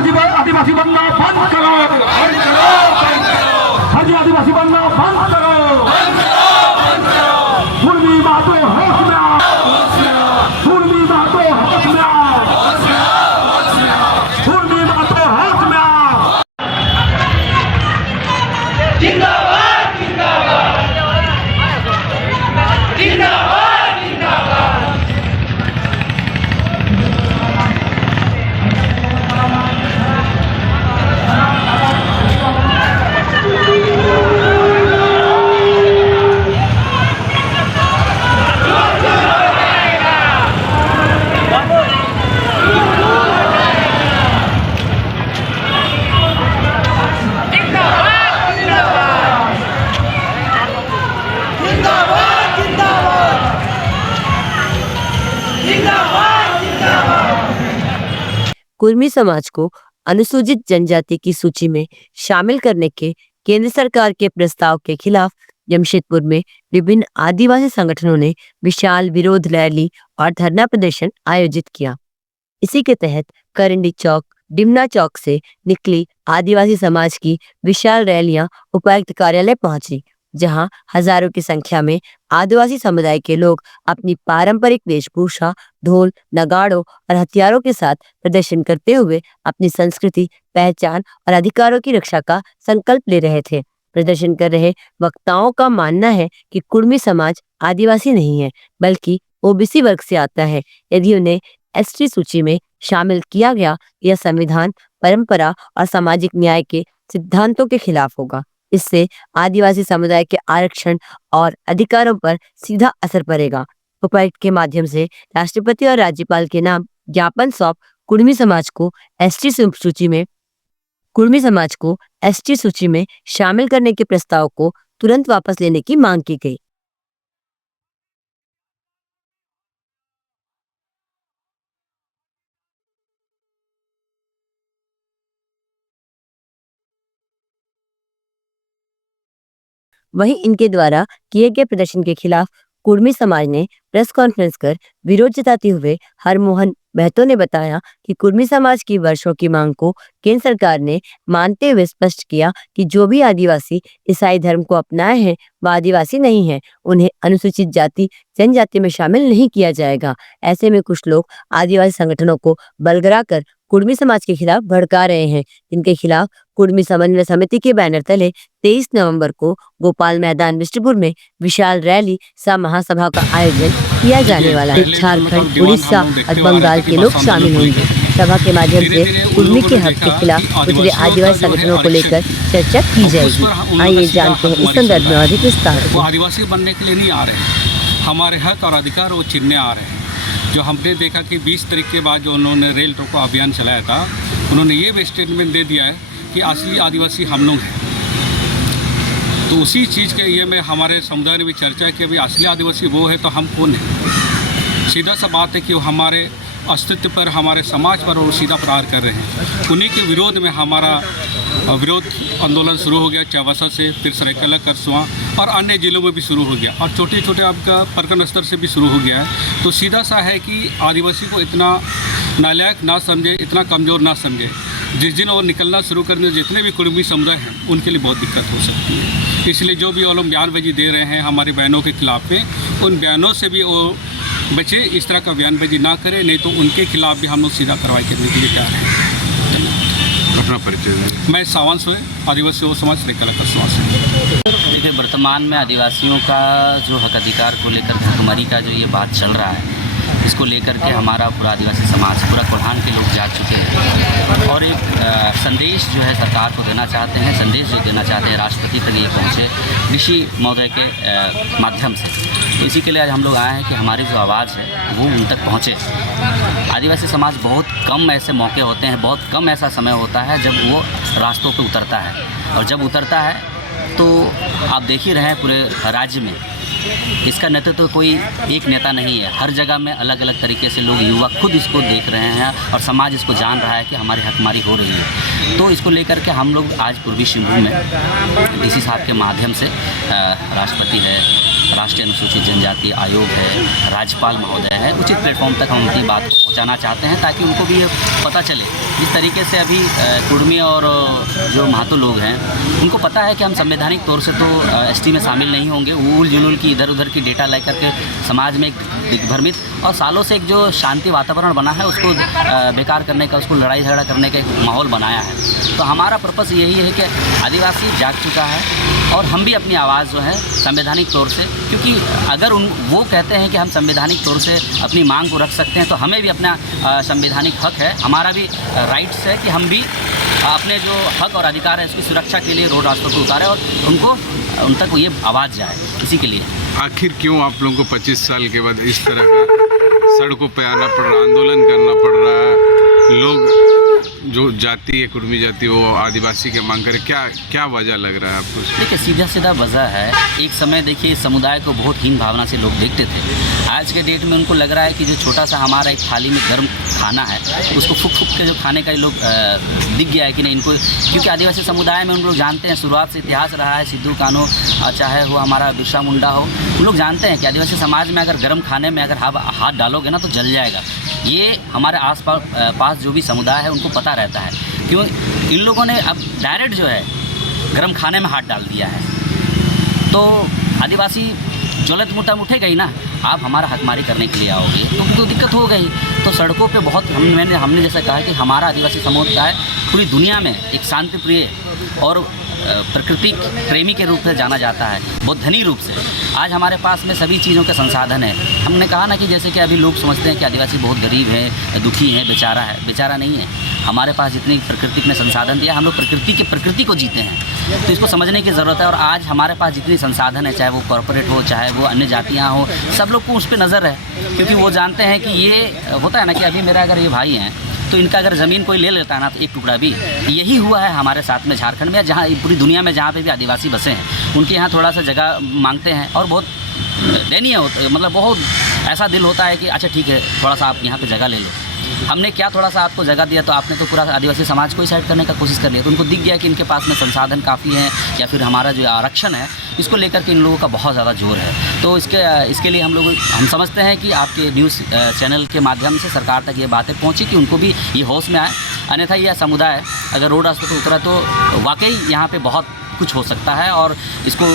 आदिवासी बनना बंद करो, फर्जी आदिवासी बनना बंद करो, कुर्मी बातों होश में आओ, कुर्मी बातों होश में आओ, कुर्मी बातों होश में आओ। जिंदाबाद जिंदाबाद जिंदाबाद जिंदाबाद। कुर्मी समाज को अनुसूचित जनजाति की सूची में शामिल करने के केंद्र सरकार के प्रस्ताव के खिलाफ जमशेदपुर में विभिन्न आदिवासी संगठनों ने विशाल विरोध रैली और धरना प्रदर्शन आयोजित किया। इसी के तहत करंडी चौक, डिमना चौक से निकली आदिवासी समाज की विशाल रैलियां उपायुक्त कार्यालय पहुंची, जहां हजारों की संख्या में आदिवासी समुदाय के लोग अपनी पारंपरिक वेशभूषा, ढोल, नगाड़ों और हथियारों के साथ प्रदर्शन करते हुए अपनी संस्कृति, पहचान और अधिकारों की रक्षा का संकल्प ले रहे थे। प्रदर्शन कर रहे वक्ताओं का मानना है कि कुर्मी समाज आदिवासी नहीं है, बल्कि ओबीसी वर्ग से आता है। यदि उन्हें एसटी सूची में शामिल किया गया, यह संविधान, परंपरा और सामाजिक न्याय के सिद्धांतों के खिलाफ होगा। इससे आदिवासी समुदाय के आरक्षण और अधिकारों पर सीधा असर पड़ेगा। उपायुक्त के माध्यम से राष्ट्रपति और राज्यपाल के नाम ज्ञापन सौंप कुर्मी समाज को एसटी सूची में शामिल करने के प्रस्ताव को तुरंत वापस लेने की मांग की गई। वहीं इनके द्वारा किए गए प्रदर्शन के खिलाफ कुर्मी समाज ने प्रेस कॉन्फ्रेंस कर विरोध जताते हुए हरमोहन महतो ने बताया कि कुर्मी समाज की वर्षों की मांग को केंद्र सरकार ने मानते हुए स्पष्ट किया कि जो भी आदिवासी ईसाई धर्म को अपनाए हैं वह आदिवासी नहीं है, उन्हें अनुसूचित जाति जनजाति में शामिल नहीं किया जाएगा। ऐसे में कुछ लोग आदिवासी संगठनों को बलगरा कर कुर्मी समाज के खिलाफ भड़का रहे हैं, जिनके खिलाफ कुर्मी समन्वय समिति के बैनर तले 23 नवंबर को गोपाल मैदान बिष्टपुर में विशाल रैली सह महासभा का आयोजन किया जाने वाला है। झारखंड, उड़ीसा और बंगाल के लोग शामिल होंगे। सभा के माध्यम से कुर्मी के हक के खिलाफ उतरे आदिवासी संगठनों को लेकर चर्चा की जाएगी। आइए जानते हैं इस संदर्भ में अधिक विस्तार से। आदिवासी बनने के लिए नहीं आ रहे हैं, हमारे हक और अधिकार वो छीनने आ रहे हैं। जो हमने देखा कि 20 तारीख के बाद जो उन्होंने रेल रोको अभियान चलाया था, उन्होंने ये भी स्टेटमेंट दे दिया है कि असली आदिवासी हम लोग हैं। तो उसी चीज़ के ये में हमारे समुदाय ने भी चर्चा है कि अभी असली आदिवासी वो है तो हम कौन हैं। सीधा सा बात है कि वो हमारे अस्तित्व पर, हमारे समाज पर वो सीधा प्रहार कर रहे हैं। उन्हीं के विरोध में हमारा विरोध आंदोलन शुरू हो गया चावासा से, फिर सरायकेला, करसुआ और अन्य जिलों में भी शुरू हो गया, और छोटे छोटे आपका प्रखंड स्तर से भी शुरू हो गया है। तो सीधा सा है कि आदिवासी को इतना नालायक ना समझे, इतना कमज़ोर ना समझे। जिस दिन वो निकलना शुरू कर दें, जितने भी कुर्मी समुदाय हैं उनके लिए बहुत दिक्कत हो सकती है। इसलिए जो भी वो लोग बयानबाजी दे रहे हैं हमारी बहनों के खिलाफ में, उन बयानों से भी वो बचे, इस तरह का बयानबाजी ना करें, नहीं तो उनके खिलाफ भी हम लोग सीधा कार्रवाई करने के लिए तैयार हैं। अपना परिचय। मैं सावंत सोए, आदिवासी समाज सरायकेला करसुआ से। देखिए, वर्तमान में आदिवासियों का जो हक अधिकार को लेकर भुखमरी का जो ये बात चल रहा है, इसको लेकर के हमारा पूरा आदिवासी समाज, पूरा कोल्हान के लोग जाग चुके हैं और एक संदेश जो है सरकार को देना चाहते हैं, संदेश जो देना चाहते हैं राष्ट्रपति तक ये पहुँचे ऋषि महोदय के माध्यम से। इसी के लिए आज हम लोग आए हैं कि हमारी जो आवाज़ है वो उन तक पहुँचे। आदिवासी समाज बहुत कम ऐसे मौके होते हैं, बहुत कम ऐसा समय होता है जब वो रास्तों पर उतरता है, और जब उतरता है तो आप देख ही रहे हैं पूरे राज्य में इसका नेतृत्व कोई एक नेता नहीं है। हर जगह में अलग अलग तरीके से लोग, युवा खुद इसको देख रहे हैं और समाज इसको जान रहा है कि हमारी हकमारी हो रही है। तो इसको लेकर के हम लोग आज पूर्वी सिंहभूम में डीसी साहब के माध्यम से, राष्ट्रपति है, राष्ट्रीय अनुसूचित जनजाति आयोग है, राज्यपाल महोदय है, उचित प्लेटफॉर्म तक हम उनकी बात को पहुँचाना चाहते हैं ताकि उनको भी ये पता चले। जिस तरीके से अभी कुर्मी और जो महातो लोग हैं उनको पता है कि हम संवैधानिक तौर से तो एसटी में शामिल नहीं होंगे, उल जुलूल की इधर उधर की डेटा लेकर के समाज में एक दिग्भ्रमित और सालों से एक जो शांति वातावरण बना है उसको बेकार करने का, उसको लड़ाई झगड़ा करने का एक माहौल बनाया है। तो हमारा पर्पस यही है कि आदिवासी जाग चुका है और हम भी अपनी आवाज़ जो है संवैधानिक तौर से, क्योंकि अगर वो कहते हैं कि हम संवैधानिक तौर से अपनी मांग को रख सकते हैं तो हमें भी अपना संवैधानिक हक है, हमारा भी राइट्स है कि हम भी अपने जो हक और अधिकार है इसकी सुरक्षा के लिए रोड रास्तों को उतारें और उन तक ये आवाज़ जाए। इसी के लिए आखिर क्यों आप लोगों को 25 साल के बाद इस तरह का सड़कों पे आना पड़ रहा, आंदोलन करना पड़ रहा है? लोग जो जाति है, कुर्मी जाति, वो आदिवासी के मांग करे, क्या वजह लग रहा है आपको? देखिए, सीधा वजह है, एक समय देखिए समुदाय को बहुत हीन भावना से लोग देखते थे। आज के डेट में उनको लग रहा है कि जो छोटा सा हमारा एक थाली में गर्म खाना है उसको फूक के जो खाने का लोग दिख गया है कि नहीं इनको, क्योंकि आदिवासी समुदाय में उन लोग जानते हैं, शुरुआत से इतिहास रहा है, सिद्धू कान्हू चाहे वो हमारा बिरसा मुंडा हो, उन लोग जानते हैं कि आदिवासी समाज में अगर गर्म खाने में अगर हाथ डालोगे ना तो जल जाएगा। ये हमारे आस पास जो भी समुदाय है उनको पता रहता है, क्यों इन लोगों ने अब डायरेक्ट जो है गर्म खाने में हाथ डाल दिया है। तो आदिवासी ज्वलंत मुद्दा उठेगा ही ना, आप हमारा हकमारी करने के लिए आओगे तो उनको दिक्कत हो गई। तो सड़कों पे बहुत हमने जैसा कहा कि हमारा आदिवासी समुदाय पूरी दुनिया में एक शांति प्रिय और प्रकृति प्रेमी के रूप में जाना जाता है, बहुत धनी रूप से। आज हमारे पास में सभी चीज़ों के संसाधन है। हमने कहा ना कि जैसे कि अभी लोग समझते हैं कि आदिवासी बहुत गरीब है, दुखी है, बेचारा नहीं है। हमारे पास जितनी प्रकृति ने संसाधन दिया, हम लोग प्रकृति को जीते हैं, तो इसको समझने की ज़रूरत है। और आज हमारे पास जितनी संसाधन है, चाहे वो कॉरपोरेट हो, चाहे वो अन्य जातियाँ हो, सब लोग को उस पर नज़र है, क्योंकि वो जानते हैं कि ये होता है ना कि अभी मेरा अगर ये भाई हैं तो इनका अगर ज़मीन कोई ले लेता है ना तो एक टुकड़ा भी, यही हुआ है हमारे साथ में झारखंड में, जहाँ पूरी दुनिया में जहाँ पे भी आदिवासी बसे हैं उनके यहाँ थोड़ा सा जगह मांगते हैं और बहुत दयनीय होता है, मतलब बहुत ऐसा दिल होता है कि अच्छा ठीक है थोड़ा सा आप यहाँ पे जगह ले लो। हमने क्या थोड़ा सा आपको जगह दिया तो आपने तो पूरा आदिवासी समाज को ही साइड करने का कोशिश कर लिया। तो उनको दिख गया कि इनके पास में संसाधन काफ़ी है या फिर हमारा जो आरक्षण है इसको लेकर के इन लोगों का बहुत ज़्यादा जोर है। तो इसके लिए हम समझते हैं कि आपके न्यूज़ चैनल के माध्यम से सरकार तक ये बातें पहुँची कि उनको भी ये होश में आए। अन्यथा यह समुदाय अगर रोड रास्ते पर उतरा तो वाकई यहाँ पर बहुत कुछ हो सकता है और इसको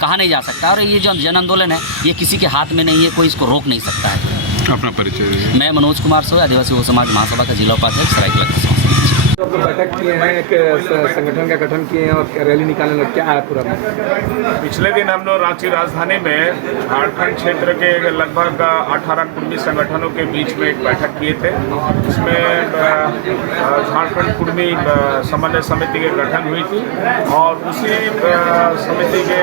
कहा नहीं जा सकता। और ये जो जन आंदोलन है ये किसी के हाथ में नहीं है, कोई इसको रोक नहीं सकता है। अपना परिचय? मैं मनोज कुमार सोय, आदिवासी बहु समाज महासभा का जिला उपाध्यक्ष सरायकेला। बैठक किए हैं, एक संगठन का गठन किए हैं और रैली निकालने लगे, क्या है पूरा? पिछले दिन हम लोग रांची राजधानी में झारखंड क्षेत्र के लगभग 18 कुर्मी संगठनों के बीच में एक बैठक किए थे। इसमें झारखंड कुर्मी समन्वय समिति के गठन हुई थी और उसी समिति के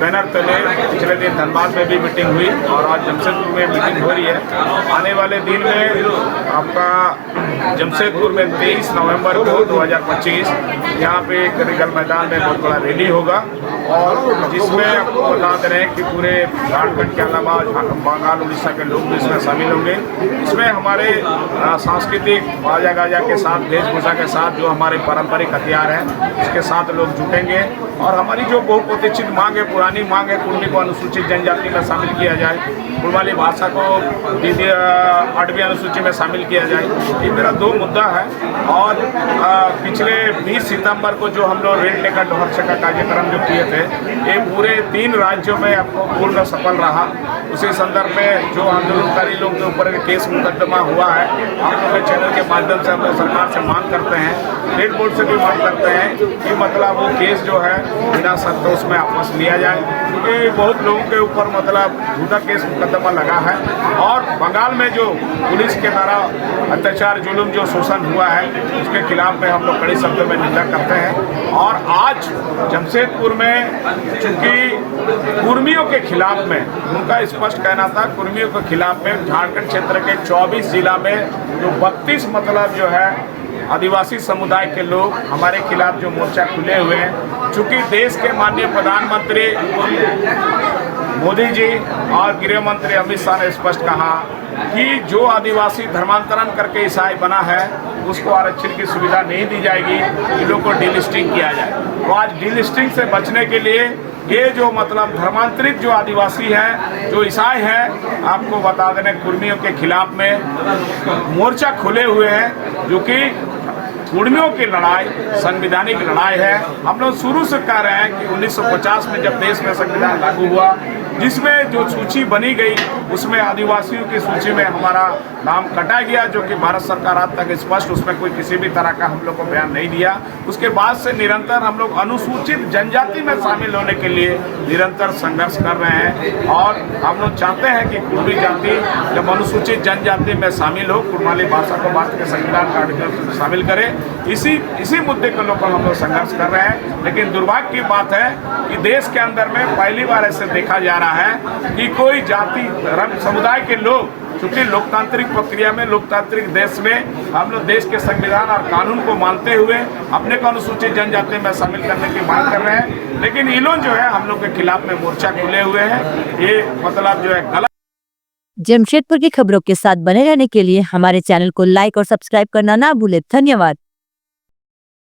बैनर तले पिछले दिन धनबाद में भी मीटिंग हुई और आज जमशेदपुर में मीटिंग हो रही है। आने वाले दिन में आपका जमशेदपुर में 23 नवंबर को 2025 यहाँ पे करिगल मैदान में बहुत बड़ा रैली होगा और जिसमें आपको बता दे रहे हैं कि पूरे झारखंड के अलावा बंगाल उड़ीसा के लोग भी इसमें शामिल होंगे। इसमें हमारे सांस्कृतिक बाजा गाजा के साथ, वेशभूषा के साथ जो हमारे पारंपरिक हथियार हैं उसके साथ लोग जुटेंगे और हमारी जो बहुप्रतीक्षित मांग है, पुरानी मांग है, कुर्मी को अनुसूचित जनजाति में शामिल किया जाए, कुड़माली भाषा को 8वीं अनुसूची में शामिल किया जाए। ये मेरा 2 मुद्दा है। और पिछले 20 सितंबर को जो हम लोग रेल टिकट ढोर्स का कार्यक्रम जो किए थे ये पूरे 3 राज्यों में आपको पूर्ण सफल रहा। उसी संदर्भ में जो आंदोलनकारी लोग के ऊपर केस मुकदमा हुआ है, आप लोग चैनल के माध्यम से हम लोग सरकार से मांग करते हैं, रेड बोर्ड से भी मांग करते हैं कि मतलब वो केस जो है बिना संतोष में वापस लिया जाए, क्योंकि बहुत लोगों के ऊपर मतलब झूठा केस मुकदमा लगा है। और बंगाल में जो पुलिस के द्वारा अत्याचार, जुल्म, जो शोषण हुआ है उसके खिलाफ में हम लोग कड़ी शब्दों में निंदा करते हैं। और आज जमशेदपुर में चूंकि कुर्मियों के खिलाफ में उनका स्पष्ट कहना था, कुर्मियों के खिलाफ में झारखंड क्षेत्र के 24 जिला में जो 32 मतलब जो है आदिवासी समुदाय के लोग हमारे खिलाफ जो मोर्चा खुले हुए हैं, चूंकि देश के माननीय प्रधानमंत्री मोदी जी और गृह मंत्री अमित शाह ने स्पष्ट कहा कि जो आदिवासी धर्मांतरण करके ईसाई बना है उसको आरक्षण की सुविधा नहीं दी जाएगी, इन लोगों को डीलिस्टिंग किया जाए। तो आज डीलिस्टिंग से बचने के लिए ये जो मतलब धर्मांतरित जो आदिवासी है, जो ईसाई है, आपको बता देने कुर्मियों के खिलाफ में मोर्चा खुले हुए हैं, जो कि कुर्मियों की लड़ाई संवैधानिक लड़ाई है। हम लोग शुरू से कह रहे हैं कि 1950 में जब देश में संविधान लागू हुआ, जिसमें जो सूची बनी गई उसमें आदिवासियों की सूची में हमारा नाम कटा गया, जो कि भारत सरकार आज तक स्पष्ट उसमें कोई किसी भी तरह का हम लोग को बयान नहीं दिया। उसके बाद से निरंतर हम लोग अनुसूचित जनजाति में शामिल होने के लिए निरंतर संघर्ष कर रहे हैं और हम लोग चाहते हैं कि कुर्मी जाति जब अनुसूचित जनजाति में शामिल हो, कुर्माली भाषा को भारत के संविधान का आर्टिकल शामिल करे, इसी मुद्दे को लेकर हम लोग संघर्ष कर रहे हैं। लेकिन दुर्भाग्य की बात है कि देश के अंदर में पहली बार ऐसे देखा जा रहा है कि कोई जाति धर्म समुदाय के लोग, चूंकि लोकतांत्रिक प्रक्रिया में, लोकतांत्रिक देश में हम लोग देश के संविधान और कानून को मानते हुए अपने को अनुसूचित जनजाति में शामिल करने की मांग कर रहे हैं, लेकिन ये लोग जो है हम लोग के खिलाफ में मोर्चा खुले हुए हैं। ये मतलब जो है गलत। जमशेदपुर की खबरों के साथ बने रहने के लिए हमारे चैनल को लाइक और सब्सक्राइब करना ना भूलें। धन्यवाद।